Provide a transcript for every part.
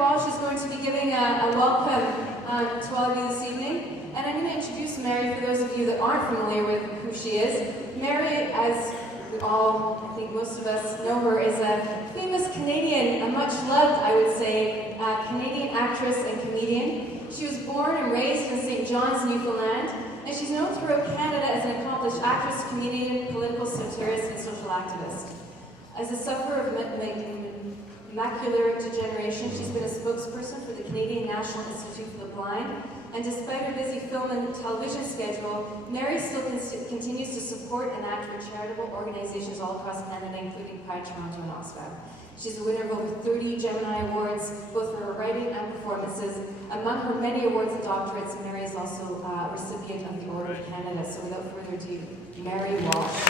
Walsh is going to be giving a welcome to all of you this evening. And I'm going to introduce Mary for those of you that aren't familiar with who she is. Mary, as we all, I think most of us know her, is a famous Canadian, a much loved, I would say, Canadian actress and comedian. She was born and raised in St. John's, Newfoundland, and she's known throughout Canada as an accomplished actress, comedian, political satirist, and social activist. As a sufferer of macular degeneration, she's been a spokesperson for the Canadian National Institute for the Blind, and despite her busy film and television schedule, Mary still continues to support and act for charitable organizations all across Canada, including Pride Toronto and Oxfam. She's a winner of over 30 Gemini Awards, both for her writing and performances. Among her many awards and doctorates, Mary is also a recipient of the Order of Canada. So without further ado, Mary Walsh.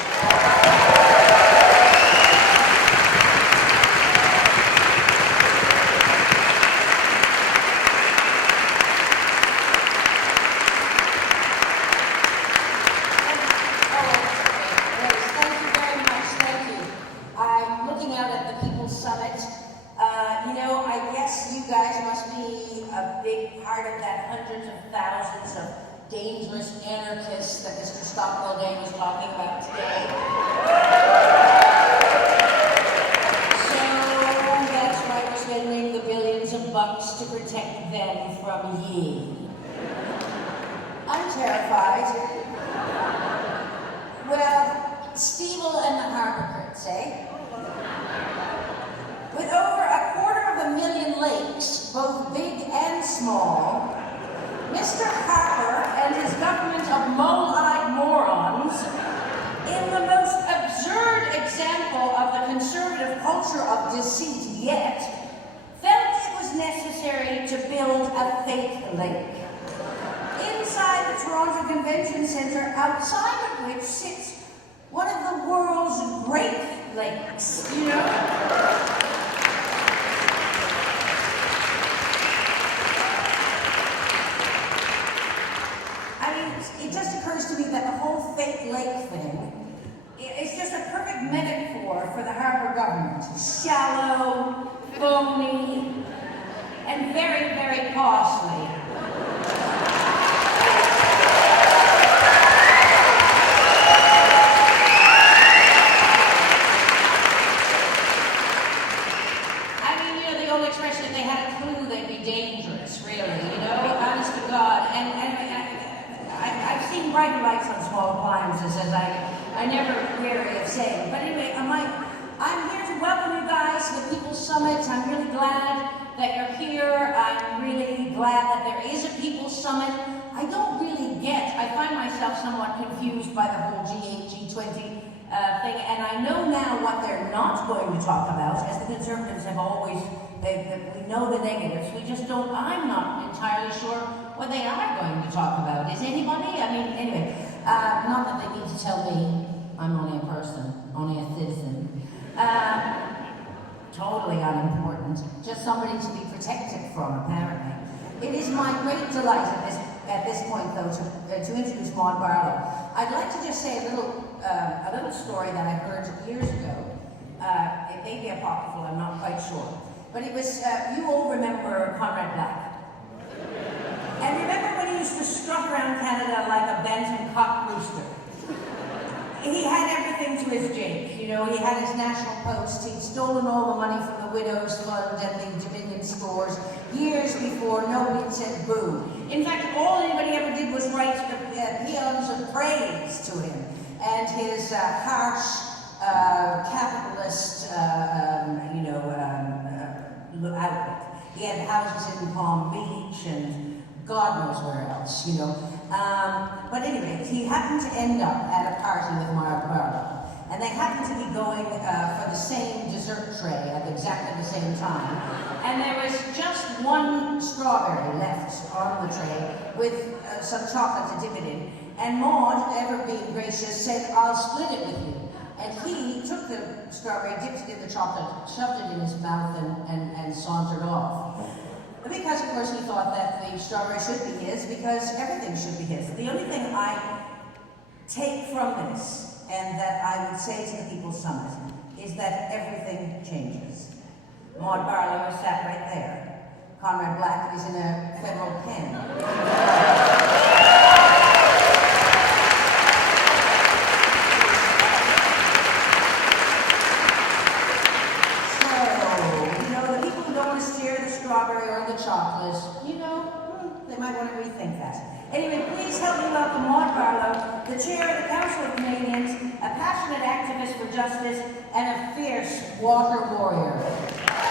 Dangerous anarchists that Mr. Stockwell was talking about today. So that's why we're spending the billions of bucks to protect them from ye. I'm terrified. Well, Stevel and the hypocrites, eh? With over 250,000 lakes, both big and small, Mr. Harper and his government of mole-eyed morons, in the most absurd example of the conservative culture of deceit yet, felt it was necessary to build a fake lake. Inside the Toronto Convention Centre, outside of which sits one of the world's great lakes, you know? It just occurs to me that the whole fake lake thing is just a perfect metaphor for the Harper government. Shallow, phony, and very, very costly. I mean, you know, the old expression, if they had a clue, they'd be dangerous, really, you know? Honest to God. I've seen brighter lights on small appliances, as I never weary of saying. But anyway, I'm here to welcome you guys to the People's Summit. I'm really glad that you're here. I'm really glad that there is a People's Summit. I don't really I find myself somewhat confused by the whole G8, G20 thing, and I know now what they're not going to talk about, as the Conservatives have always, we know the negatives, I'm not entirely sure what they are going to talk about. Is anybody? I mean, anyway, not that they need to tell me. I'm only a person, only a citizen. Totally unimportant. Just somebody to be protected from, apparently. It is my great delight at this point, though, to introduce Maud Barlow. I'd like to just say a little story that I heard years ago. It may be apocryphal, I'm not quite sure. But it was, you all remember Conrad Black. And remember when he used to strut around Canada like a bantam cock rooster? He had everything to his jake, you know, he had his National Post, he'd stolen all the money from the Widows Fund and the Dominion stores years before nobody said boo. In fact, all anybody ever did was write peons of praise to him, and his harsh, capitalist, outlook. He had houses in Palm Beach and God knows where else, you know. But anyway, he happened to end up at a party with Maud Barlow, and they happened to be going for the same dessert tray at exactly the same time. And there was just one strawberry left on the tray with some chocolate to dip it in. And Maud, ever being gracious, said, "I'll split it with you." And he took the strawberry, dipped it in the chocolate, shoved it in his mouth, and sauntered off. Because, of course, he thought that the strawberry should be his, because everything should be his. The only thing I take from this, and that I would say to the People's Summit, is that everything changes. Maud Barlow sat right there. Conrad Black is in a federal pen. The people who don't want to steer the strawberry or the chocolate, they might want to rethink that. Anyway, please help me welcome Maud Barlow, the chair of the Council of Canadians, a passionate activist for justice, and a fierce water warrior.